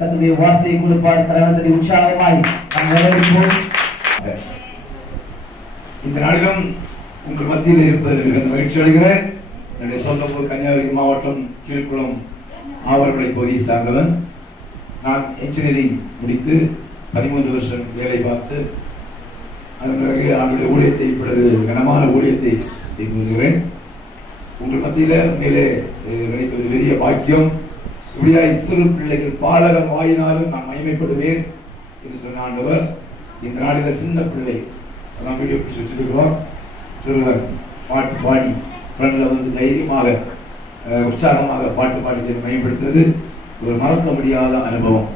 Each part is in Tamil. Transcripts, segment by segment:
கர்த்தருடைய வார்த்தையை கொடுப்பார். கரங்களை உற்சாகமாய் நாம் வரவேற்போம். இந்த நாளிலும் உங்கள் மத்தியில் இருப்பது மகிழ்ச்சி அடைகிறேன். என்னுடைய சொந்த ஊர் கன்னியாகுமரி மாவட்டம் கீழ்குளம் ஆவரப்படை பகுதியை சார்ந்தவன். நான் என்ஜினியரிங் முடித்து 13 வருஷம் வேலை பார்த்து அதன் பிறகு அவருடைய ஊழியத்தை இப்பொழுது கனமான ஊழியத்தை செய்து வருகிறேன். உங்கள் மத்தியில் மேலே நினைப்பது பெரிய பாக்கியம். இப்படியா சிறு பிள்ளைகள் பாலகர் வாயினாலும் நான் மகிமைப்படுவேன் என்று சொன்ன ஆண்டவர் இந்த நாளில் சின்ன பிள்ளை அதான் வீடியோ பிடிச்சி வச்சுருக்கிறோம். சிறுவர் பாட்டு பாடி ஃப்ரெண்டில் வந்து தைரியமாக உற்சாகமாக பாட்டு பாடி மேம்படுத்துறது ஒரு மறக்க முடியாத அனுபவம்.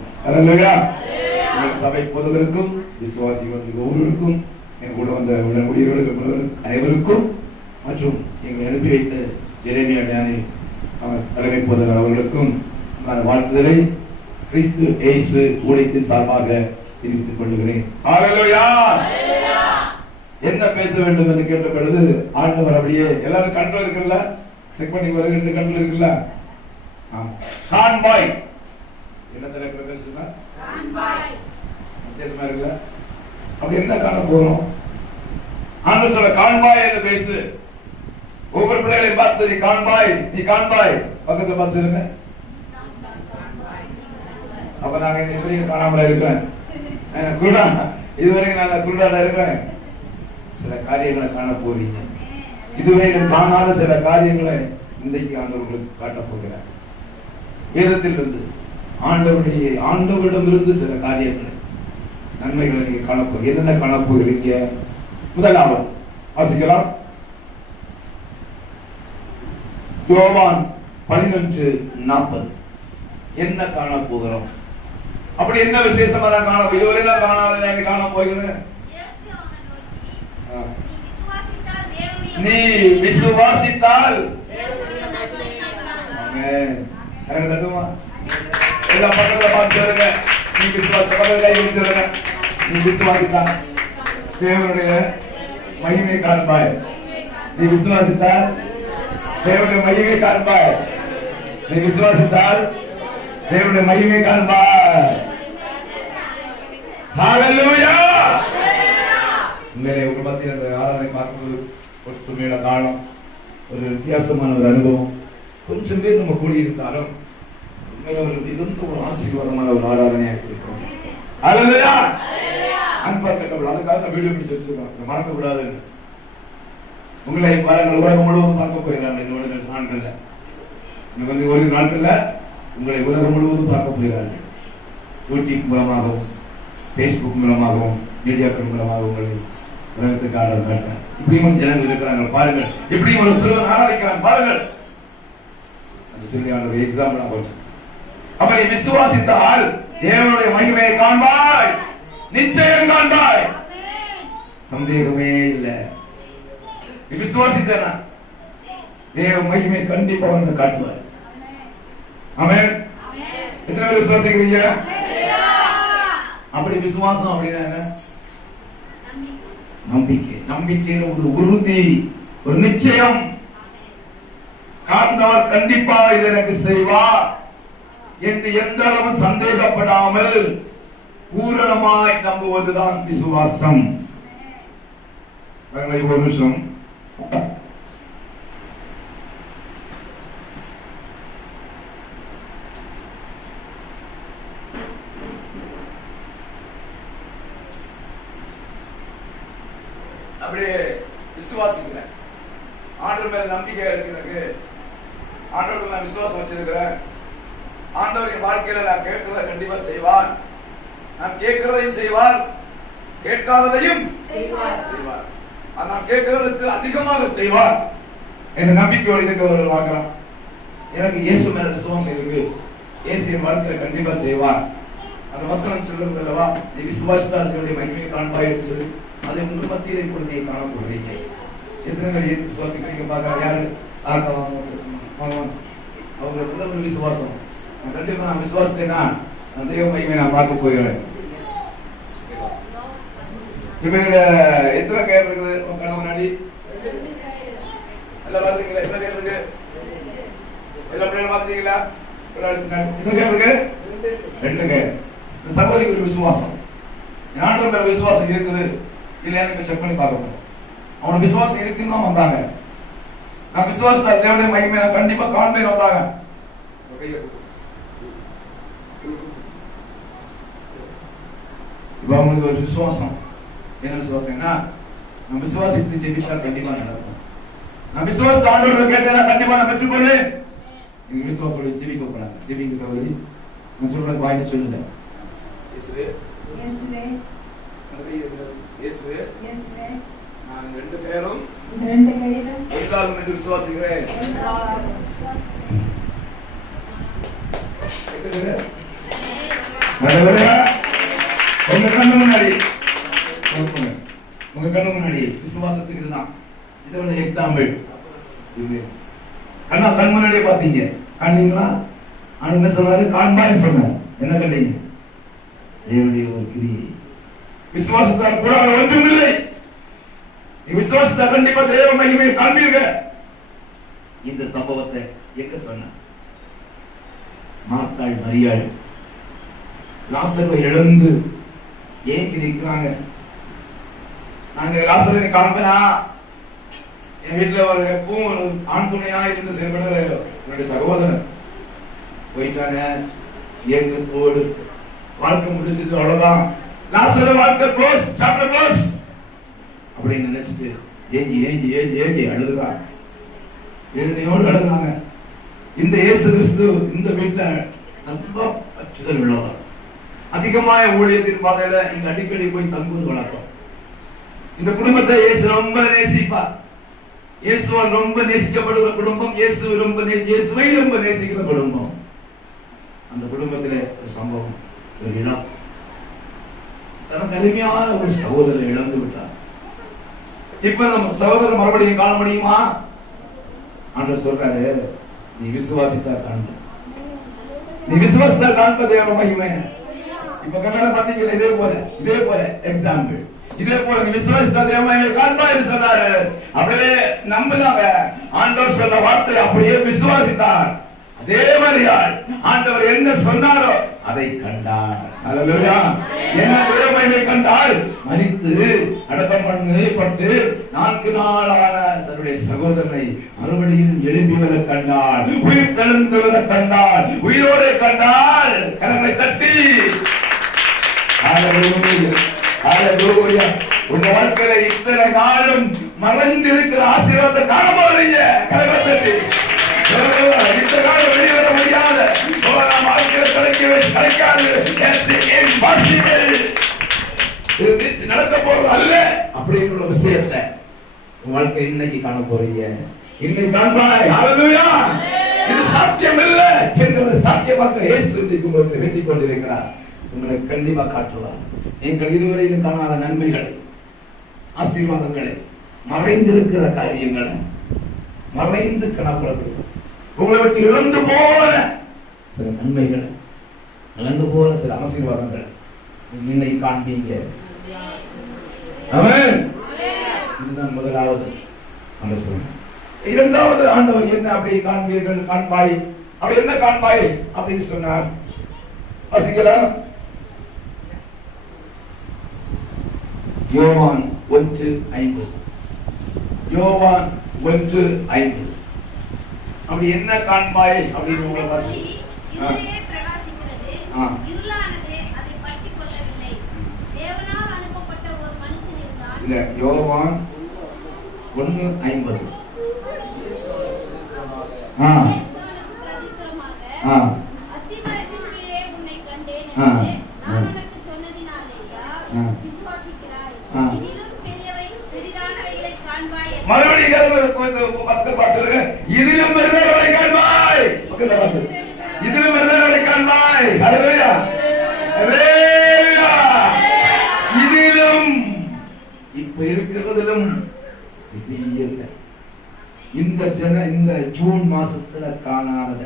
சபை பொதுவருக்கும் விசுவாசிகளுக்கு ஒவ்வொருவருக்கும் என் கூட வந்த உடனடியவர்களுக்கு அனைவருக்கும் மற்றும் எங்களை அனுப்பி வைத்த ஜெரேமியா டேனி தலைமை பொதுவர் அவர்களுக்கும் நான் வாழ்த்துதலை கிறிஸ்து இயேசு ஊழியத்தின் சார்பாக தெரிவித்துக் கொள்கிறேன். என்ன பேச வேண்டும் என்று கேட்ட பொழுது ஆண்டவர் அப்படியே எல்லாரும் கண்ணில் இருக்குல்ல, செக் பண்ணி வருகின்ற கண்ணில் இருக்குல்ல, காண்பாய் என்ன தலைப்புல பேசுங்க, வித்தியாசமா இருக்குல்ல, அப்படி என்ன காண போறோம்? ஆண்டவர் சொல்ல காண்பாய் என்று பேசு. ஒவ்வொரு பிள்ளைகளை பார்த்து நீ காண்பாய், நீ காண்பாய், பக்கத்துல பார்த்து சொல்லுங்க. அப்ப நாங்க இதுவரைக்கும் காணாமல இருக்கிறேன், குருடா, இதுவரைக்கும் நான் குருடாடா இருக்கிறேன். சில காரியங்களை காண போறீங்க. இதுவரை காணாத சில காரியங்களை இன்றைக்கு ஆண்டவர்களுக்கு காட்ட போகிறார். வேதத்தில் இருந்து ஆண்டவரிடமிருந்து சில காரியங்களை நன்மைகளை நீங்க காணப்போகிறீங்க. என்னென்ன காணப்போகிறீங்க? முதலாவது வாசிக்கலாம். யோவான் 11:40. என்ன காண போகிறோம்? அப்படி என்ன விசேஷமா தான் காண, இதுவரை தான் காணாத காண போகிறேன். நீ விசுவாசித்தால் எல்லா பக்கத்துல பார்த்து சொல்லுங்க. நீ விசுவாசித்தால் தேவனுடைய மகிமை காண்பாய். நீ விசுவாசித்தால் தேவனுடைய மகிமை காண்பாய். நீ விசுவாசித்தால் தேவனுடைய மகிமை காண்பாய். ஹல்லேலூயா. உங்களை உங்க மத்தியில் அந்த ஆராதனை பார்க்கும்போது ஒரு சுமையான காலம், ஒரு வித்தியாசமான ஒரு அனுபவம். கொஞ்சம் பேர் நம்ம கூடி இருந்தாலும் இது ஒரு ஆசீர்வாதமான ஒரு ஆராதனையாக இருக்கிறோம். ஹல்லேலூயா. அன்பர்க்கட்டவள் அதுக்காக வீடியோ பிடிச்சு வச்சிருக்காங்க, மறக்க கூடாது. உங்களை பாருங்கள், உலகம் முழுவதும் பார்க்க போகிறாங்க. இன்னொரு நாட்கள்ல, இன்னும் கொஞ்சம் ஒரு நாட்கள்ல உங்களை உலகம் முழுவதும் பார்க்க போகிறார்கள். யூடியூப் மூலமாகவும் பேஸ்புக் மூலமாகவும் மீடியாக்கள் மூலமாக உங்களை உலகத்துக்கு ஆர்டர் காட்டுறேன். இப்படியும் ஜனங்கள் இருக்கிறாங்க பாருங்கள். இப்படியும் ஒரு சிறுவன் ஆராதிக்கிறாங்க பாருங்கள். அந்த சிறுவன் ஒரு எக்ஸாம்பிளா போச்சு. அப்ப நீ விசுவாசித்தால் தேவனுடைய மகிமையை காண்பாய், நிச்சயம் காண்பாய், சந்தேகமே இல்லை. நீ விசுவாசித்தனா தேவ மகிமை கண்டிப்பா வந்து காட்டுவார். ஆமென். எத்தனை பேர் விசுவாசிக்கிறீங்க? அப்படி விசுவாசம் அப்படின்னா நம்பிக்கை. நம்பிக்கைன்னு ஒரு உறுதி, ஒரு நிச்சயம். காண்பவர் கண்டிப்பா இது எனக்கு செய்வார் என்று எந்த அளவு சந்தேகப்படாமல் பூரணமாய் நம்புவதுதான் விசுவாசம். ஒரு நிமிஷம். அப்படியே விசுவாசிக்கிறேன். ஆண்டவர் மேல நம்பிக்கை இருக்கிறது. ஆண்டவர் நான் விசுவாசம் வச்சிருக்கிறேன். ஆண்டவரின் வாழ்க்கையில நான் கேட்கிறத கண்டிப்பா செய்வார். நான் கேட்கிறதையும் செய்வார், கேட்காததையும் செய்வார். நான் கேட்கிறதுக்கு அதிகமாக செய்வார் என்ற நம்பிக்கையோடு இருக்கிறவர்கள் பார்க்கலாம். எனக்கு இயேசு மேல விசுவாசம் இருக்கு. இயேசுவின் வாழ்க்கையில கண்டிப்பா செய்வார். அந்த வசனம் சொல்லுறது அல்லவா, நீ விசுவாசித்தால் தேவனுடைய மகிமையை காண்பாய் என்று சொல்லி அதை உங்கள் மத்தியில் இப்பொழுது நீ காண போகிறீங்க. எத்தனை பேர் விசுவாசிக்கிறீங்க பார்க்க? யாரு அவங்களுக்குள்ள ஒரு விசுவாசம். கண்டிப்பா நான் விசுவாசத்தைனா அந்த தெய்வ மகிமையை நான் பார்க்க போகிறேன். இப்ப எத்தனை கயிறு இருக்குது கண்ண முன்னாடி? எல்லாம் பாத்தீங்களா? எத்தனை கயிறு இருக்கு? எல்லா பிள்ளைகளும் பாத்தீங்களா? எத்தனை கயிறு இருக்கு? 2 கயிறு. இந்த சகோதரிக்கு ஒரு விசுவாசம், ஆண்டவர் மேல விசுவாசம் இருக்குது இல்லையான்னு செக் பண்ணி பார்க்க போறோம். அவனோட விசுவாசம் இருக்குன்னு வந்தாங்க. நான் விசுவாசத்தை தேவனுடைய மகிமையை கண்டிப்பா காண்பேன் வந்தாங்க. இப்ப அவங்களுக்கு ஒரு விசுவாசம், என்ன விசுவாசம்? நான் விசுவாசத்தை ஜெபிச்சா கண்டிப்பா நடக்கும். நான் விசுவாசத்தை ஆண்டவரை கேட்டேன் கண்டிப்பா நான் பெற்றுக்கொள்ளேன். நீங்க விசுவாசோட ஜெபிக்க போறாங்க. ஜெபிக்க சகோதரி, நான் சொல்றேன் வாயில சொல்லுங்க. இயேசுவே இயேசுவே இயேசுவே இயேசுவே நான் 2 கயிறும் ஒன்றாகும் என்று விசுவாசிக்கிறேன். உங்க கண்ணு முன்னாடி விசுவாசத்துக்கு இதுதான். இதோட எக்ஸாம்பிள் இது. கண் முன்னாடியே பாத்தீங்க, காண்டீங்களா? என்ன சொன்னாரு? காண்பான்னு சொன்னார். என்ன கண்டீங்க? தேவனுடைய ஒரு கிரியை. விசுவாசத்தால் கூட ஒன்றும் இல்லை. விசுவாசத்தை கண்டிப்பா தேவ மகிமையை காண்பீர்கள். இந்த சம்பவத்தை எங்க சொன்ன? மார்த்தாள் மரியாள் லாசரை இழந்து ஏங்கி நிற்கிறாங்க. நாங்க லாசரை காண்பனா என் வீட்டுல ஒரு எப்பவும் ஒரு ஆண் துணையா இருந்து செயல்பட என்னுடைய சகோதரன் போயிட்டானே, ஏக்கத்தோடு வாழ்க்கை முடிச்சது, அவ்வளவுதான், லாசர வாழ்க்கை க்ளோஸ், சாப்டர் க்ளோஸ் அப்படின்னு நினைச்சிட்டு ஏங்கி ஏங்கி ஏங்கி ஏங்கி அழுதுறாங்க. வேதனையோடு அழுதாங்க. இந்த இயேசு கிறிஸ்து இந்த வீட்டுல ரொம்ப அச்சுதல் உள்ளவர். அதிகമായ ஊழியத்தின் பாதையில இங்க அடிக்கடி போய் தங்குவது வழக்கம். இந்த குடும்பத்தை இயேசு ரொம்ப நேசிப்பார். இயேசுவால் ரொம்ப நேசிக்கப்படுகிற குடும்பம், இயேசுவை ரொம்ப நேசிக்கிற குடும்பம். அந்த குடும்பத்திலே ஒரு சம்பவம், ஒரு இடம். தனக்கு அருமையான ஒரு சகோதரரை இழந்து விட்டார். இப்ப நம்ம சகோதரர் மறுபடியும் காண முடியுமா? ஆண்டவர் சொல்றாரு, நீ விசுவாசித்தா காண்ப, நீ விசுவாசித்தா காண்ப தேவ மகிமை. இப்ப கண்ணால பாத்தீங்கன்னா இதே போல எக்ஸாம்பிள், இதே போல நீ விசுவாசித்தா தேவ மகிமை காண்பா என்று சொன்னாரு. அப்படியே நம்பினாங்க. ஆண்டவர் சொன்ன வார்த்தை அப்படியே விசுவாசித்தார். அதே மாதிரியால் ஆண்டவர் என்ன சொன்னாரோ அதை கண்டார். அல்லேலூயா. என்ன தேவ மகிமை கண்டால், மரித்து அடக்கம் பண்ணப்பட்டு 4 நாளான தன்னுடைய சகோதரனை மறுபடியும் எழுப்பி வர கண்டாள், உயிர் தெழுந்து வர கண்டாள், உயிரோடு கண்டாள். கரங்களை தட்டி உங்க வாழ்க்கையில இத்தனை நாளும் மறைந்திருக்கிற ஆசீர்வாதத்தை காண போறீங்க. கரங்களை தட்டி வெளிவர முடியாத நடக்க போறது அல்ல அப்படிங்கிற விஷயத்தை வாழ்க்கை இன்னைக்கு காண போறீங்க. இன்னைக்கு காண்பாய். ஹல்லேலூயா. இது சாத்தியம் இல்ல என்கிறது சாத்தியமாக இயேசு உங்களுக்கு பேசிக் கொண்டிருக்கிறார். உங்களை கண்டிப்பா காட்டுவார். நீங்கள் இதுவரையில் காணாத நன்மைகளை, ஆசீர்வாதங்களை, மறைந்திருக்கிற காரியங்களை, மறைந்து காணப்படுது உங்களை விட்டு இழந்து போன சில நன்மைகள், இழந்து போன சில ஆசீர்வாதங்கள் இன்னைக்கு காண்பீங்க. ஆமென். இதுதான் முதலாவது. இரண்டாவது ஆண்டவர் என்ன அப்படி காண்பீர்கள், காண்பாய், அப்படி என்ன காண்பாய் அப்படின்னு சொன்னார். வாசிக்கலாம். யோவான் 1:5. யோவான் 1:5. அப்படி என்ன காண்பாய் அப்படின்னு உங்களை வாசி. இல்ல, யோவான் 1:50. இதிலும் பெரியவர்களை காண்பாய், இதிலும் பெரியவர்களை காண்பாய். ஹல்லேலூயா. இதிலும் இப்ப இருக்கிறதிலும் இந்த ஜூன் மாசத்துல காணாத,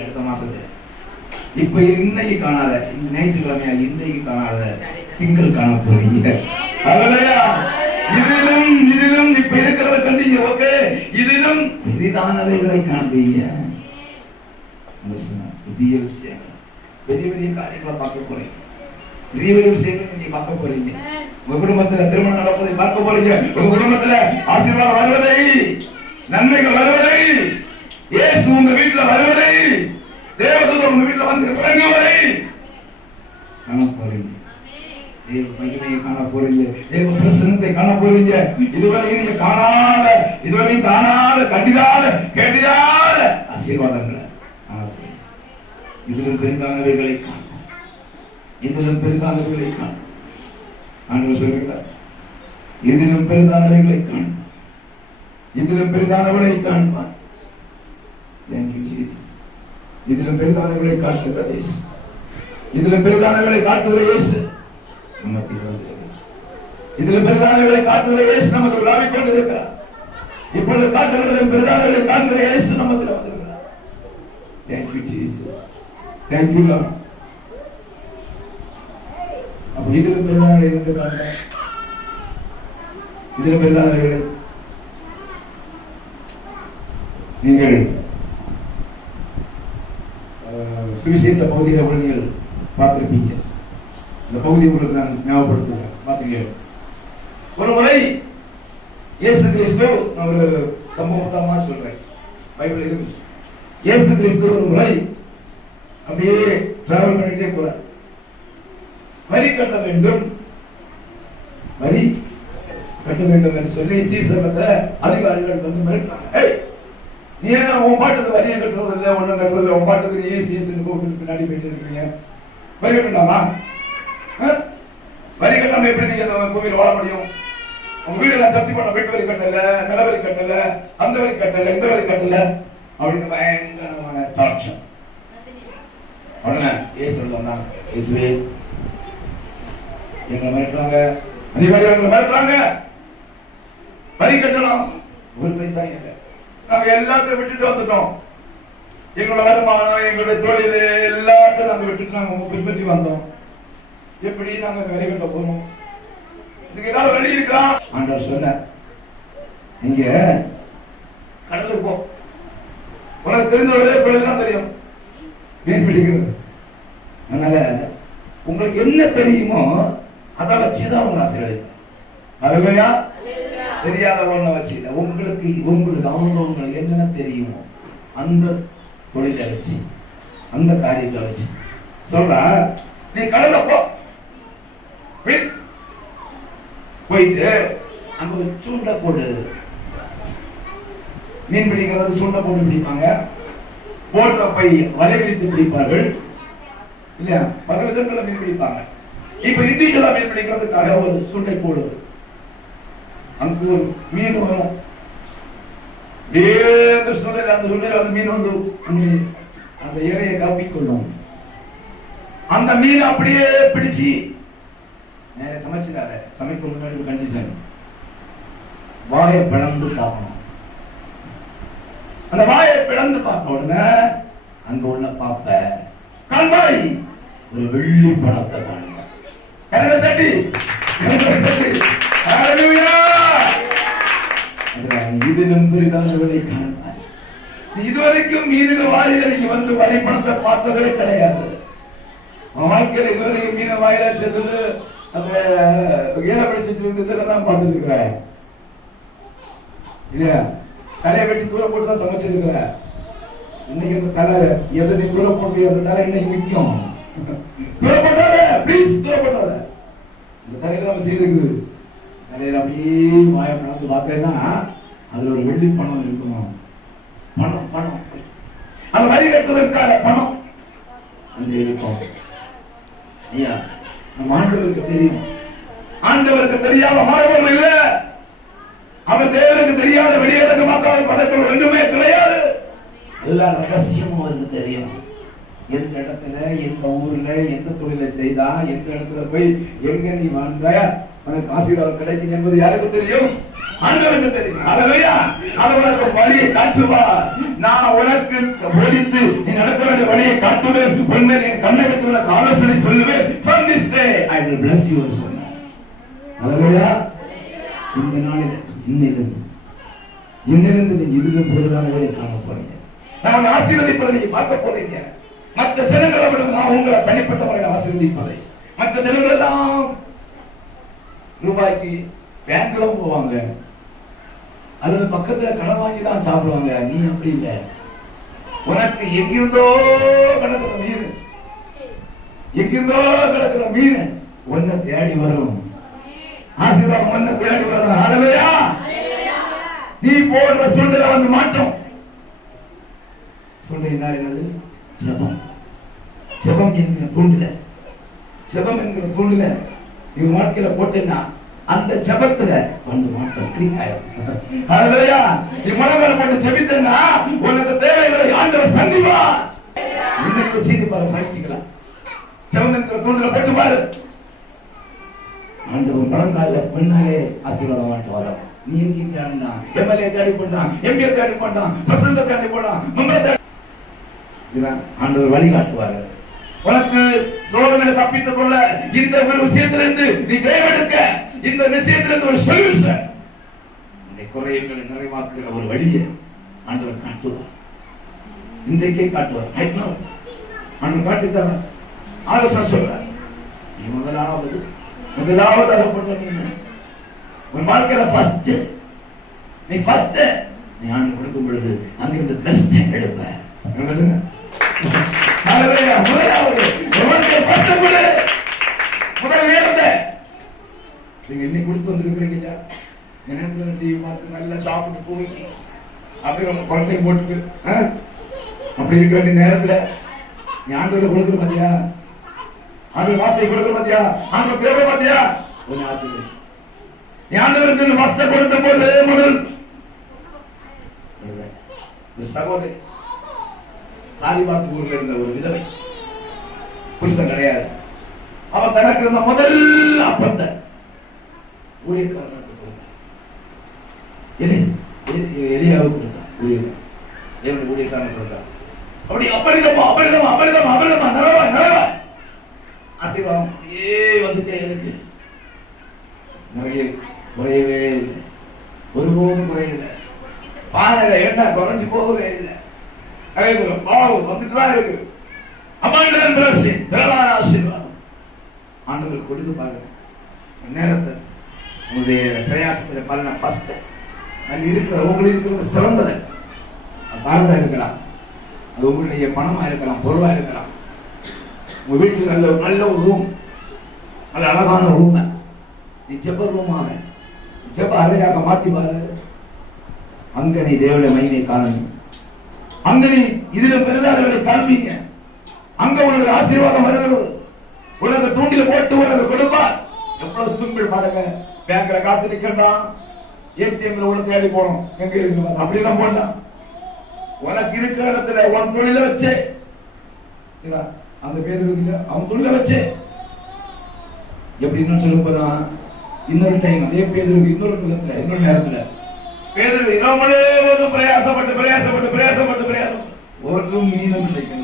அடுத்த மாசத்துல இப்ப இன்னைக்கு காணாத, இந்த ஞாயிற்றுக்கிழமையா இன்னைக்கு காணாத திங்கள் காண போறீங்க. இதிலும் இப்ப இருக்கிறத கண்டீங்க. ஓகே, இதிலும் பெரிதானவைகளை காண்பீங்க. புதிய விஷயங்கள் பெரிய பெரிய காரியங்களை பார்க்க போறீங்க. பெரிய பெரிய விஷயங்களை நீங்க பார்க்க போறீங்க. உங்க குடும்பத்துல திருமணம் நடப்பதை பார்க்க போறீங்க. உங்க குடும்பத்துல ஆசீர்வாதம் வருவதை, நன்மைகள் வருவதை, இயேசு உங்க வீட்டுல வருவதை, தேவதூதர் உங்க வீட்டுல வந்து இறங்குவதை காண போறீங்க. தேவ மகிமையை காண போறீங்க. தேவ பிரசன்னத்தை காண போறீங்க. இதுவரை நீங்க காணாத, இதுவரை காணாத, கண்டிராத, கேட்டிராத ஆசீர்வாதங்களை காண போறீங்க. இதிலும் பெரிதானவைகளை காணும். இதிலும் பெரிதானவைகளை காணும். ஆண்டவர் சொல்கிறார், இதிலும் பெரிதானவைகளை காணும். இதிலும் பெரிதானவளை காண்பான். Thank you Jesus. இதிலும் பெரிதானவளை காட்டுகிற இயேசு, இதிலும் பெரிதானவளை காட்டுகிற இயேசு நமக்கு இதிலும் பெரிதானவளை காட்டுகிற இயேசு நமக்கு விழாவிக் கொண்டிருக்கிறார். இப்பொழுது காட்டுகிற பெரிதானவளை காட்டுகிற இயேசு நமக்கு வந்திருக்கிறார். Thank you Jesus. Thank you Lord. அப்ப இதிலும் பெரிதானவளை இருந்து காட்டுற, இதிலும் பெரிதானவளை நீங்கள் சுவிசேஷ பகுதியில் நீங்கள் பார்த்திருப்பீங்க. இந்த பகுதி உங்களுக்கு நான் ஞாபகப்படுத்துகிறேன். வாசிங்க. ஒரு முறை இயேசு கிறிஸ்து, ஒரு சம்பவத்தமா சொல்றேன், பைபிள் இருக்கு. இயேசு கிறிஸ்து ஒரு முறை அப்படியே டிராவல் பண்ணிட்டே போறார். வரி கட்ட வேண்டும், வரி கட்ட வேண்டும் என்று சொல்லி சீசர்ல அதிகாரிகள் வந்து மிரட்டாங்க. நீ ஏன்னா உன் பாட்டுக்கு வரியை கட்டுறது இல்லை, ஒன்றும் கட்டுறது இல்லை, உன் பாட்டுக்கு நீ ஏசி கூப்பிட்டு பின்னாடி போயிட்டு இருக்கீங்க, வரி கட்டலாமா? வரி கட்டாம எப்படி நீங்க கோவில் வாழ முடியும்? உங்க வீடுலாம் சர்ச்சை பண்ண வீட்டு வரி கட்டல, நிலவரி கட்டல, அந்த வரி கட்டல, இந்த வரி கட்டல அப்படின்னு பயங்கரமான டார்ச்சர். உடனே ஏசு சொன்னாங்க, இயேசுவே எங்களை மிரட்டுறாங்க, அதிகாரிகள் எங்களை மிரட்டுறாங்க, வரி கட்டணும், ஒரு பைசா இல்லை, நாங்க எல்லாத்தையும் விட்டுட்டு வந்துட்டோம், எங்களோட வருமானம், எங்களுடைய தொழில் எல்லாத்தையும் நாங்க விட்டுட்டு நாங்க பின்பற்றி வந்தோம், எப்படி நாங்க வரி கட்ட போறோம்? இதுக்கு ஏதாவது வழி இருக்கா? ஆண்டவர் சொன்னார், நீங்க கடலுக்கு போ, உனக்கு தெரிஞ்ச ஒரே தொழில் தான் தெரியும், மீன் பிடிக்கிறது. அதனால உங்களுக்கு என்ன தெரியுமோ அதை வச்சுதான் உங்க ஆசீர்வதிக்கும். அருமையா? தெரியாத ஒண்ண வச்சு உங்களுக்கு உங்களுக்கு என்னென்ன தெரியுமோ அந்த தொழிலை வச்சு, அந்த காரியத்தை வச்சு சொல்ற, நீ கடல போ, போயிட்டு அங்க ஒரு சூண்டை போடு. மீன் பிடிக்கிறது சூண்டை போட்டு பிடிப்பாங்க, போட்ல போய் வலை விரித்து பிடிப்பார்கள் இல்லையா, பல விதத்துல மீன் பிடிப்பாங்க. இப்ப இண்டிவிஜுவலா மீன் பிடிக்கிறதுக்காக ஒரு சூண்டை போடுது, அங்கு ஒரு மீன் வரும், அந்த சூழல் அந்த மீன் வந்து அந்த இறையை காப்பிக்கொள்ளும். அந்த மீன் அப்படியே பிடிச்சு நேர சமைச்சுதார, சமைக்க முன்னாடி கண்டிஷன் வாயை பிளந்து பார்க்கணும். அந்த வாயை பிளந்து பார்த்த உடனே அங்க உள்ள பாப்ப காண்பாய் ஒரு வெள்ளி பணத்தை காண்பாய். கரவை தட்டி இதிலும் பெரிதானவளை காண்பாய். இதுவரைக்கும் மீன்கள் வாயில நீங்க வந்து வரி பணத்தை பார்த்ததே கிடையாது. வாழ்க்கையில இதுவரைக்கும் மீன வாயில செஞ்சது அந்த ஏழை பிடிச்சிருந்ததுதான் பார்த்துட்டு இருக்கிறேன் இல்லையா, தலையை வெட்டி தூர போட்டு தான் சமைச்சிருக்கிறேன். இன்னைக்கு அந்த தலை எதை நீ தூர போட்டு அந்த தலை இன்னைக்கு முக்கியம், தூர போட்டாத பிளீஸ், தூர போட்டாத. இந்த தலையில நம்ம செய்திருக்குது, தலையில அப்படியே வாய பணத்து பார்த்தேன்னா அதுல ஒரு வெள்ளி பணம் இருக்கணும். பணம் பணம் அந்த வரி கட்டுவதற்கான பணம் அங்க இருக்கும். ஐயா, நம்ம ஆண்டவருக்கு தெரியும், ஆண்டவருக்கு தெரியாத மாறுபொருள் இல்ல, அவர் தேவனுக்கு தெரியாத வெளியேறக்க மாட்டாத படைப்புகள் ஒன்றுமே கிடையாது. எல்லா ரகசியமும் அவருக்கு தெரியும். எந்த இடத்துல, எந்த ஊர்ல, எந்த தொழிலை செய்தா, எந்த இடத்துல போய் எங்க நீ வாழ்ந்த உனக்கு ஆசீர்வாதம் கிடைக்கும் என்பது யாருக்கு தெரியும்? ஆண்டவருக்கு தெரியும். அல்லேலூயா. அவர் உனக்கு வழியை காட்டுவார். நான் உனக்கு போதித்து நீ நடக்க வேண்டிய வழியை காட்டுவேன், உன்னை என் கண்ணெடுத்து உனக்கு ஆலோசனை சொல்லுவேன். From this day I will bless you சொன்னார். அல்லேலூயா. இந்த நாளில் இன்னிலிருந்து நீங்க இதிலும் பெரிதானவளை காண போறீங்க. நான் ஆசீர்வதிப்பதை நீங்க பார்க்க போறீங்க. மற்ற ஜனங்களை விட நான் உங்களை தனிப்பட்ட முறையில் ஆசீர்வதிப்பதை. மற்ற ஜனங்கள் எல்லாம் ரூபாய்க்கு பேங்க்ல போவாங்க அல்லது பக்கத்துல கடை வாங்கி தான் சாப்பிடுவாங்க. நீ அப்படி இல்லை. உனக்கு எங்கிருந்தோ கிடக்கிற மீன், எங்கிருந்தோ கிடக்கிற மீன் உன்னை தேடி வரும். ஆசீர்வாதம் உன்னை தேடி வரும். ஹல்லேலூயா. நீ போடுற சுண்டல வந்து மாற்றம். சுண்டை என்னது? ஜெபம். ஜெபம் என்கிற தூண்டில, ஜெபம் என்கிற தூண்டில நீ வாழ்க்கையில போட்டேன்னா அந்த ஜெபத்துல வந்து மாற்றம் கிளிக் ஆயிடும். ஹல்லேலூயா. நீ மனதில் போட்டு ஜெபித்தேன்னா உனக்கு தேவைகளை ஆண்டவர் சந்திப்பார். இன்னைக்கு செய்தி பாரு, பயிற்சிக்கலாம். ஜெபம் என்கிற தூண்டில போட்டு பாரு. ஆண்டவர் மனங்கால முன்னாலே ஆசீர்வாதம் வாங்கிட்டு வர. நீ எங்க தேடினா? எம்எல்ஏ தேடி போட்டான், எம்பி தேடி போட்டான், பிரசிடண்ட் தேடி போட்டான், மெம்பர் தேடி. ஆண்டவர் வழிகாட்டுவார். உனக்கு சோதனை தப்பித்துக் கொள்ள இந்த ஒரு விஷயத்திலிருந்து நீ ஜெயமெடுக்க, இந்த விஷயத்திலிருந்து ஒரு சொல்யூஷன், இந்த குறைகளை நிறைவாக்குகிற ஒரு வழியை ஆண்டவர் காட்டுவார். இன்றைக்கே காட்டுவார். ஆண்டவர் காட்டித்தர ஆலோசனை சொல்றார். நீ முதலாவது அகப்பட்ட நீ உன் வாழ்க்கையில ஃபர்ஸ்ட், நீ ஃபர்ஸ்ட் நீ ஆண்டு கொடுக்கும் பொழுது அங்கிருந்து பெஸ்ட் எடுப்ப. முதலாவது முதல் நேரத்தை நீங்க இன்னைக்கு கொடுத்து வந்துருக்கீங்க. நேரத்தில் டிவி பார்த்து நல்லா சாப்பிட்டு தூங்கி அப்படி நம்ம குழந்தைய போட்டு அப்படி இருக்க வேண்டிய நேரத்துல நீ ஆண்டோட கொடுக்குற பாத்தியா? ஆண்டு வார்த்தை கொடுக்குற பாத்தியா? ஆண்டு தேவை பாத்தியா? கொஞ்சம் ஆசை. நீ ஆண்டவருக்கு வசத்தை கொடுத்த போது முதல் சகோதரி சாரிபாத் ஊர்ல இருந்த ஒரு விதவை, புருஷன் கிடையாது. அவன் தனக்கு இருந்த முதல் அப்பத்தை ஊழியக்காரனுக்கு கொடுத்தான். எலியாவுக்கு கொடுத்தான். ஊழியக்காரனுக்கு கொடுத்தான். அப்படி அபரிதமா அபரிதமா அபரிதமா அபரிதமா நிறைவா நிறைவா ஆசீர்வாதம் வந்துட்டே இருக்கு. நிறைய குறையவே இல்லை, ஒருபோதும் குறையல. பாருங்க என்ன குறைஞ்சு போகவே இல்லை. வந்துட்டுதான் இருக்கு. ஆண்டவர் கொடுத்து பாருங்க. நேரத்தை உங்களுடைய பிரயாசத்தில் பலன ஃபர்ஸ்ட் அங்க இருக்கிற உங்களுக்கு இருக்கிற சிறந்ததை பாரதா இருக்கலாம், அது உங்களுடைய பணமா இருக்கலாம், பொருளா இருக்கலாம். உங்க வீட்டுக்கு நல்ல ஒரு ரூம், நல்ல அழகான ரூம், நீ ஜெப ரூமாக ஜெப அறையாக மாற்றி பாரு. அங்க நீ தேவனுடைய மகிமையை காணணும். அங்க நீ இதுல பெருதாளர்களை காண்பீங்க. அங்க உனக்கு ஆசீர்வாதம் வருகிறது. உனக்கு தூண்டில போட்டு உனக்கு கொடுப்பார். எவ்வளவு சிம்பிள் பாருங்க. பேங்க்ல காத்து நிக்கலாம், ஏடிஎம்ல உள்ள தேடி போனோம், எங்க இருக்கு அப்படிலாம் போட்டான். உனக்கு இருக்கிற இடத்துல உன் தொழில வச்சு அந்த பேர் இருக்குல்ல, அவன் தொழில வச்சு எப்படின்னு சொல்லும் போதான் இன்னொரு டைம் அதே பேருக்கு இன்னொரு விதத்துல இன்னொரு நேரத்துல பேரு பிரயாசப்பட்டு ஒன்றும் மீதம் கிடைக்கல.